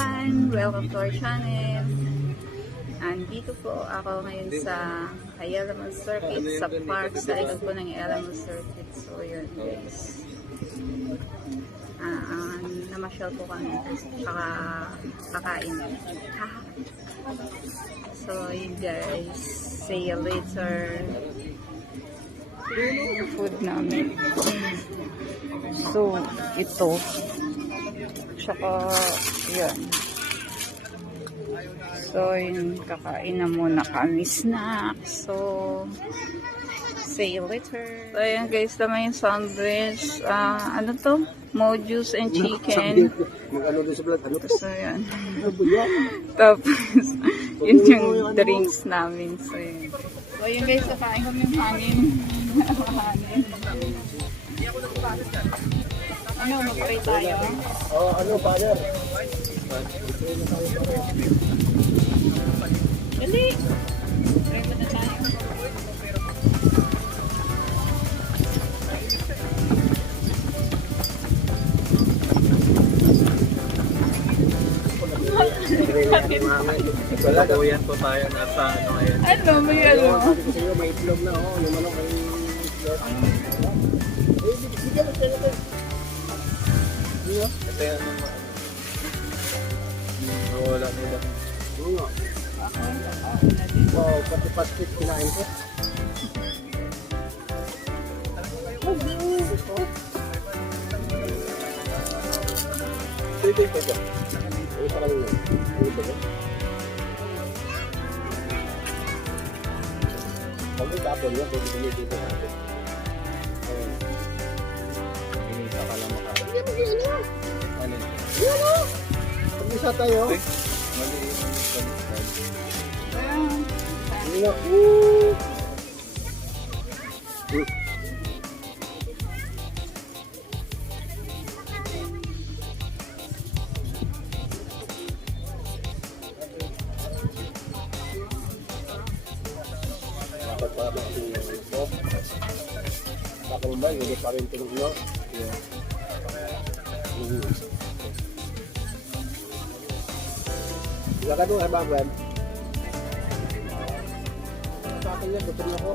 everyone! Welcome to our channel. Andito po ako ngayon sa Ayala Mall Circuit sa park sa likod po ng Ayala Mall Circuit. So yun guys. Namasyal po kami saka kakain. So yun guys. See you later. Food namin. So ito. Tsaka, yan. So, yun, kakain na muna kami snacks. So, see you later. So, ayan guys, naman yung sandwich. Ano to? Mojus and chicken. So, yan. Tapos, yun yung drinks namin. So, yun. So, yun guys, kakain kami yung hangin. Hangin. Ano, mag-pray tayo? Ano, Father? Dali! Pray mo na tayo. Wala, gawin po tayo na sa ano ngayon. Ano, may ano? May itlog na, yung manok ay itlog. Ito yan ang nawala nila. Oo nga. Wow, pati pastit kinain ko. Ito yung pwede. Ito parang yun. Ito ba? Pag may tapon yan, pwede dito natin. Pinita ka lang makain. Hindi mo gino. Ano yun? Gino! Pag-isa tayo. Mali yung baliktad. Gino. Dapat pa makasing ito. Bakit ba? Hindi pa rin tunog nyo. Wala ka doon, Habagwan. Sa akin yan, gutom na ko.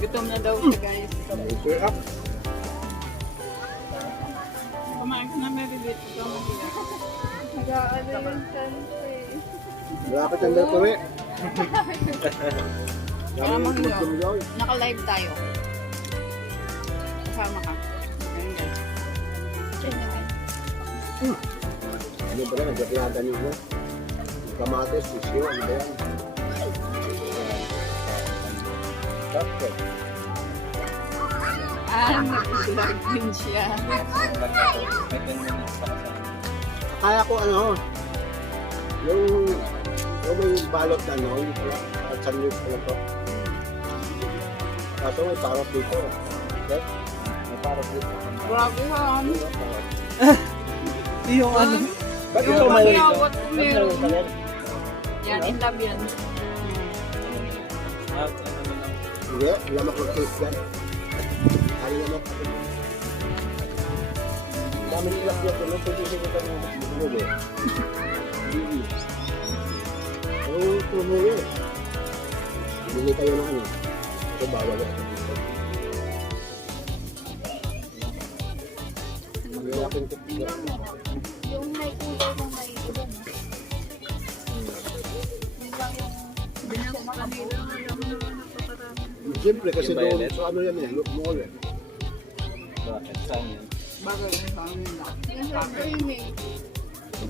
Gutom na daw siya guys. Sure up. Kumain ka na, Meredith. Ikaw mag-iyak. Nag-aano yung chance eh. Malapit ang dal kami. Naka-live tayo. Kasama ka. Ayun guys. Ano ba yan? Nagkaklada niyo. Kamates, isyo, ano ba yan? Tapos. Nag-vlog din siya. Kaya ko ano, yung may balot na no, yung pala, at sandwich pala to. Kaso may parot dito. Okay? May parot dito. Grabe ha. Yung ano? Ba't ito may ito? What meron? Yan, itab yan. Hindi, lamak ng cake yan. Kali lamak. Dami nilak yan. Ano pwede siya kita ng bunog eh? Hindi. Oo, tunog eh. Bili tayo ng ano. Ito bawal eh. Lalapin ko. Yung may kulay ng may ibon. Siyempre kasi doon sa ano yan eh, mall eh. Bakit? Saan yan? Bagay na sa amin lang. Yung sa cream eh.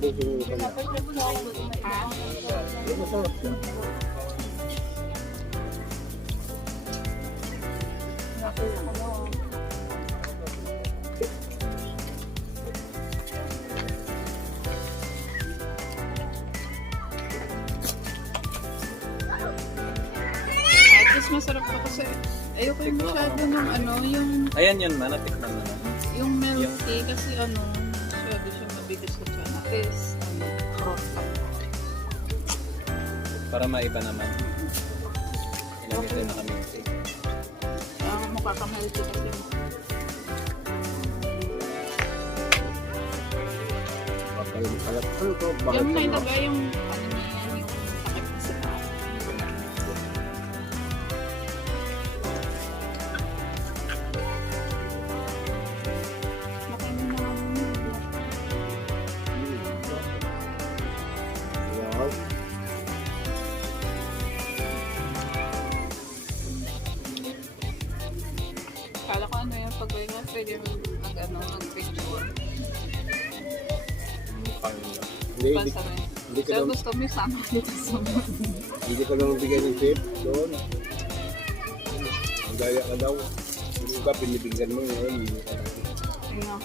Doon yung kanya. Dapat na po ako Yung masarap siya. At least masarap pa kasi ayoko yung masyado ng ano, yung Ayan yun man, natikman na. yung milk tea kasi ano, masyado siya mabigat sa tiyan. At least, ano, rota. Para maiba naman. Inamitin na kami kasi. Mukha kang healthy kasi. Ano to? Bakit Yung may ano? taga yung ano niya yan, yung takip sa tao. Laki mo na Wow. Kala ko ano yung pag nga pwede mag-picture. Hindi, Pa hindi, sa rin. hindi ka So lang, gusto mo yung sama dito sa mga. hindi ka lang bigyan ng tip doon. Ang gaya ka daw. Yung iba, pinibigyan mo yun. Tingnan.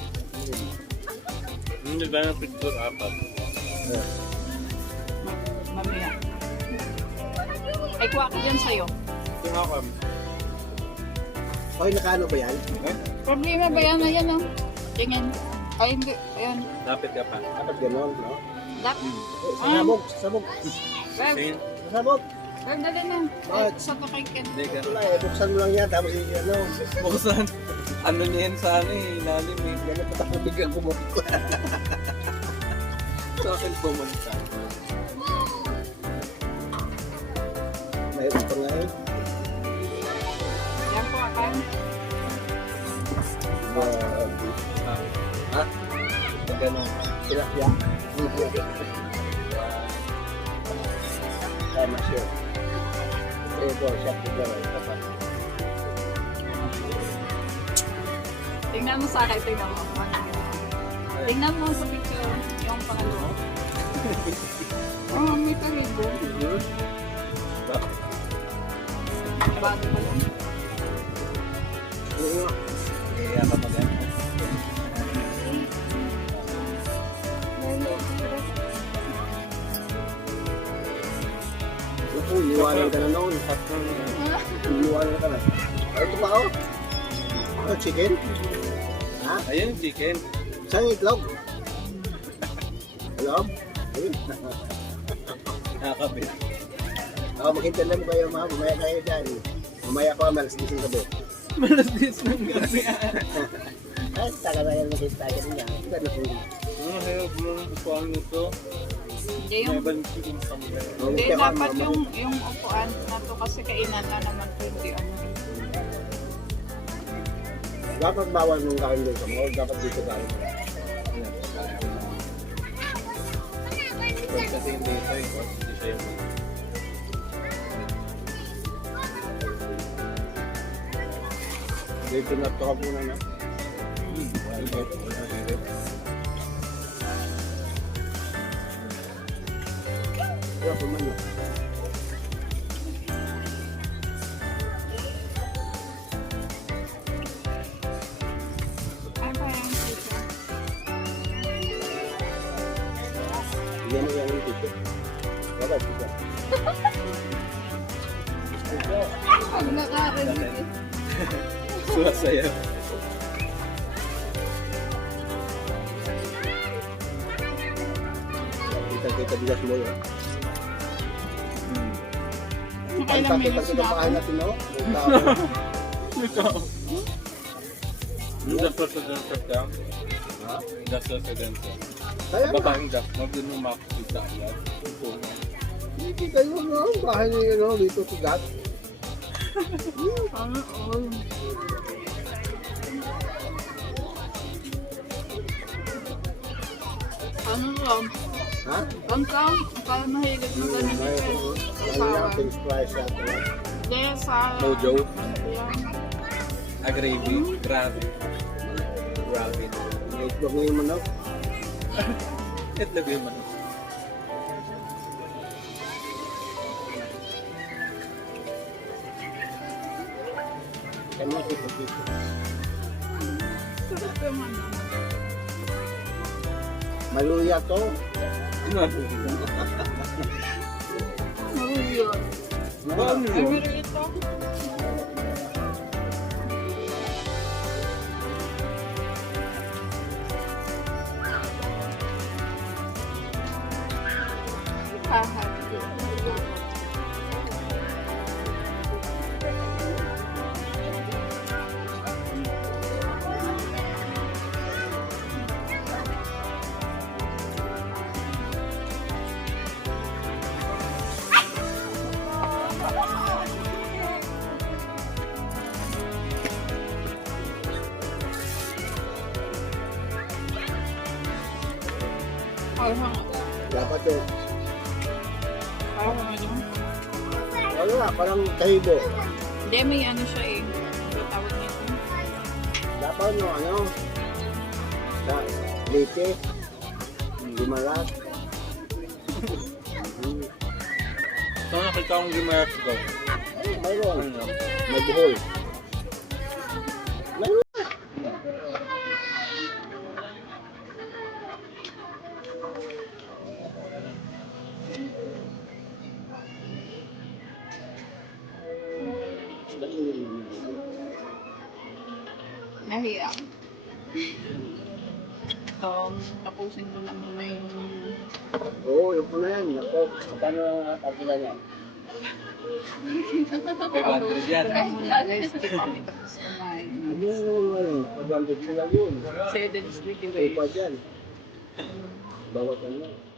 Hindi ba ng picture apat? Mamaya. Ay, kuha ko dyan sa'yo. Ito nga kami. Okay, nakaano ba yan? Problema ba yan? Ayan o. Tingin. Ay, hindi. Ayan. Lapit ka pa. Dapat gano'n, no? Dak. Sasabog, sasabog. Well, Tingin. Sasabog. dali na. Bakit? Sa pakikin. Hindi ka. Wala eh, buksan mo lang yan, tapos ano, Buksan. Ano niya yan sa ano eh, ilalim eh. gano'n patakot bigyan ko mo. Sa akin pumunta. Mayroon pa nga eh. Yan po akan. Ha? Ganun. Tilapia. Tama siya. Ito, siya po gano'n. Tingnan mo sa akin. Tingnan mo. Tingnan mo sa picture. Yung pangalawa. Oh, may karibo. Bago pa lang. Kaya ka pa yan. Naku, iniwanan ka na noon. Iniwanan ka na. Ay, ito ba ako? Ano, chicken? Ha? Ayun yung chicken. Saan yung itlog? Itlog? Ayun. Nakakabit. Maghintay lang mo kayo, mga. Mamaya kayo dyan. Mamaya ko, malas gising gabi. Malas dis ng gabi. Ay, taka na yan maghintay ka niya. Gano'n po. Ano, hayag mo ng upuan nito. Hindi May yung... banting somewhere. Hindi, dapat yung upuan na to kasi kainan na naman to. Hindi ano. Dapat bawal nung kain doon sa mall. Dapat dito kain. Kasi hindi ito eh. Hindi siya yung... Dito na ito ka muna na. Wala pa man yun. Ay, pa yung picture. Yan mo yan yung tito. Dapat dito. Pag nakarinig. Sumasaya. Kita-kita bigas mo yun. Nakailang Kita minutes kita na pahay ako. natin, no? Ikaw. Industrial residential ka? Ha? Industrial residential. Kaya nga. Babaeng dak. Mabdun mo makikita agad. Hindi kayo, no? Bahay niyo, no? Dito sigat. Ano, oh. Ano lang? Ha? Ang tao, kaya mahilig mo ganito May eh. ano lang, things price yan. Hindi, sa... Mojo. Yan. Gravy. Grabe. Grabe. Itlog ngayon mo, no? Itlog yung manok. Kaya mo dito. Sarap naman. Maluya to. Maruyon. Ano Ay, meron ito. Kahat. Dapat yung, Parang ano? wala, parang kahibo. Hindi, may ano siya eh. Ano tawag nito? Dapat yung ano, sa lite, limaras. Ito nakita kong gimayas ko. Mayroon, Ano? may buhol. Mayroon. Nahiya. Tapusin ko na muna yung... Oo, yung po na yan. Ako, paano ang pagkila niya? 500 yan. Ito na muna guys, di pa kami tapos kumain. Ano, 500 sila yun. 7 sweet Ay, pa dyan. Bawat ano.